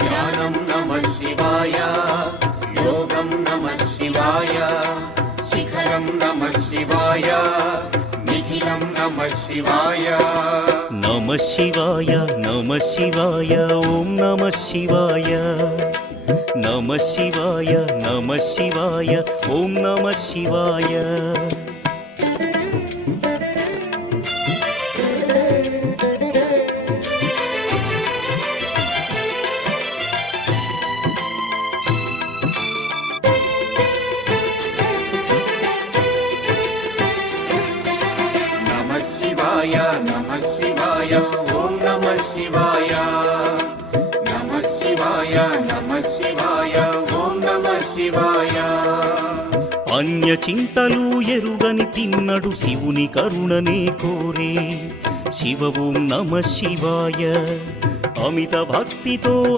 ధ్యానం నమః శివాయ, యోగం నమః శివాయ, శిఖరం నమః శివాయ, నిఖిలం నమః శివాయ. నమః శివాయ నమః శివాయ ఓం నమః శివాయ. నమః శివాయ నమః శివాయ ఓం నమః శివాయ. నమః శివాయ నమః శివాయ ఓం నమః శివాయ. నమః శివాయ నమః శివాయ ఓం నమః శివాయ. అన్య చింతలు ఎరుగని తిన్నడు శివుని కరుణనే కోరే. శివ ఓం నమః శివాయ. అమిత భక్తితో